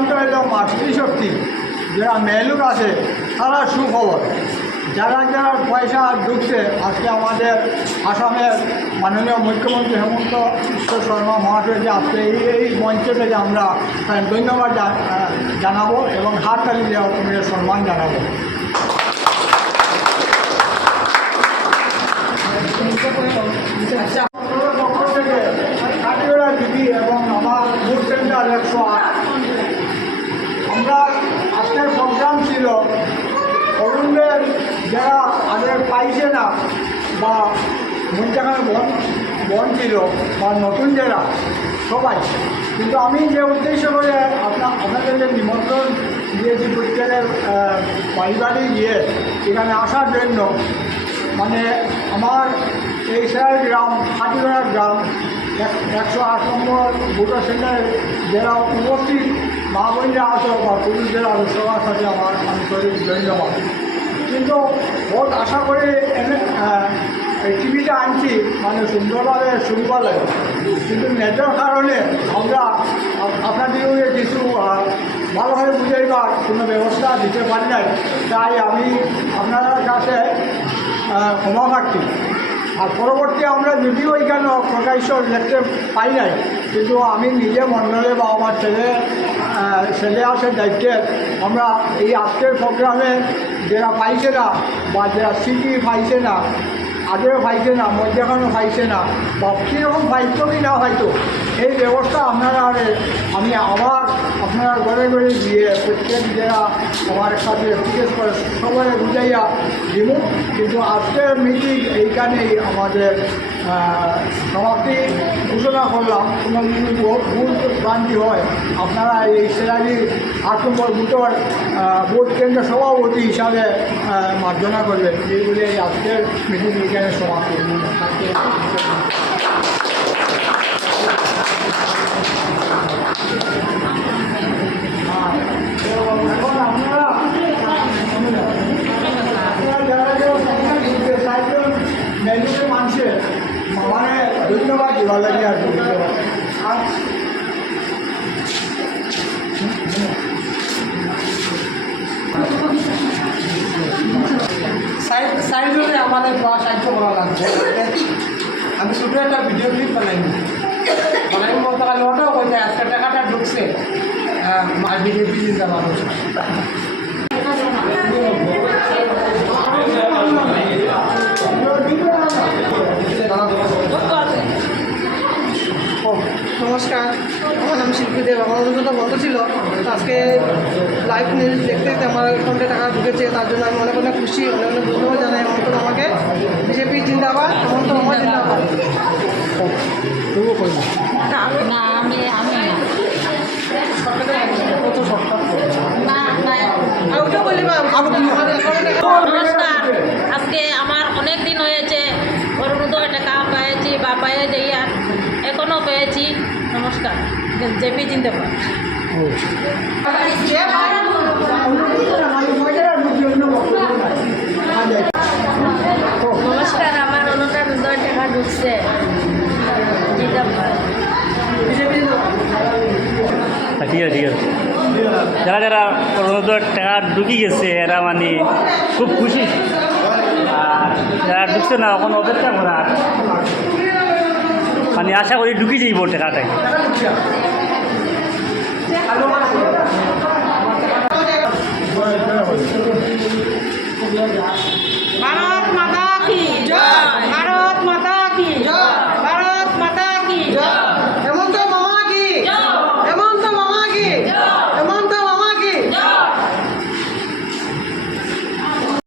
প্রোগ্রামটা হলো মাতৃশক্তি, যারা মেয়েলোক আছে তারা সুখবর, যারা যারা পয়সা ঢুকছে। আজকে আমাদের আসামের মাননীয় মুখ্যমন্ত্রী হেমন্ত বিশ্ব শর্মা মহাশয়কে আজকে এই মঞ্চে থেকে আমরা ধন্যবাদ জানাবো এবং হাততালি দেওয়া সম্মান জানাবো। পক্ষ থেকে কাটিগড়া দিদি এবং আমার বুথ সেন্টার 108 আমরা আজকের প্রোগ্রাম ছিল অরুণদের যারা আগে পাইছে না বা মঞ্চাখানে বন ছিল বা নতুন যারা সবাই, কিন্তু আমি যে উদ্দেশ্য করে আপনাদেরকে নিমন্ত্রণ দিয়েছি প্রত্যেকের পারিবারিক গিয়ে এখানে আসার জন্য, মানে আমার এই শহর গ্রাম হাতিগড়া গ্রাম 108 নম্বর ভোটার সেন্টারে যারা উপস্থিত মা বোনরা আসো বা পুরুষদের আসো সবার সাথে আমার আন্তরিক ধন্যবাদ। কিন্তু ভোট আশা করে এই টিভিটা আনছি মানে সুন্দরভাবে শুনবা লাগে, কিন্তু নেটের কারণে আমরা আপনাদেরকে কিছু ভালোভাবে বুঝাইবার কোনো ব্যবস্থা দিতে পারি নাই, তাই আমি আপনাদের কাছে ক্ষমা প্রার্থী। আর পরবর্তী আমরা যদিও এখানে প্রকাশ্য দেখতে পাই নাই, কিন্তু আমি নিজে মণ্ডলে বা আমার ছেলে আসে দায়িত্বে আমরা এই আজকের প্রোগ্রামে যারা পাইছে না বা যারা সিটি পাইছে না, আগেও পাইছে না, মধ্যখানেও পাইছে না বা কীরকম পাইতো কি না পাইতো, এই ব্যবস্থা আপনারা আমি আবার আপনারা ঘরে ঘরে গিয়ে প্রত্যেক যারা আমার সাথে জিজ্ঞেস করে সবাই বুঝাইয়া দিব। কিন্তু আজকের মিটিং এইখানেই আমাদের সমাপ্তি ঘোষণা করলাম। কোনো যদি ভুল ভ্রান্তি হয় আপনারা এই সেরালি 8 নম্বর বুথের ভোট কেন্দ্র সভাপতি হিসাবে মার্জনা করবেন। এইগুলি আজকের মিটিং এইখানে সমাপ্তি। এখন আপনারা মেলুকে মানুষের মানে ধন্যবাদ দিবার লাগে আর সাইডে আমাদের সাহায্য করা লাগবে। আমি ছোটো একটা ভিডিও ক্লিপ বানাইনি বলতে পারি, ওটাও বলতে আজকে টাকাটা ঢুকছে বিজেপি জিন্দাবাদ। নমস্কার, আমার নাম শিল্পী দেব। আমার অভিজ্ঞতা বন্ধ ছিল, আজকে লাইভ নিউজ দেখতে দেখতে আমার অ্যাকাউন্টে টাকা ঢুকেছে, তার জন্য আমি অনেক অনেক খুশি, অনেক অনেক ধন্যবাদ জানাই হেমন্ত আমাকে। বিজেপি জিন্দাবাদ, হেমন্ত আমার জিন্দাবাদ। না আমি নমস্কার। আজকে আমার অনেক দিন হয়েছে অরুণোদয় টাকা পেয়েছি বা পেয়ে যাইয়া এখনও পেয়েছি। নমস্কার, জেপি জিন্দাবাদ। নমস্কার, আমার অরুণোদয় টাকা ঢুকছে। জিন্দাবাদ। ঠিক আছে, ঠিক আছে। যারা যারা অরুণোদয় টাকা ঢুকি গেছে এরা মানে খুব খুশি, আর যারা ঢুকছে না এখন অপেক্ষা করা, মানে আশা করি ঢুকি যাইব টাকাটাই।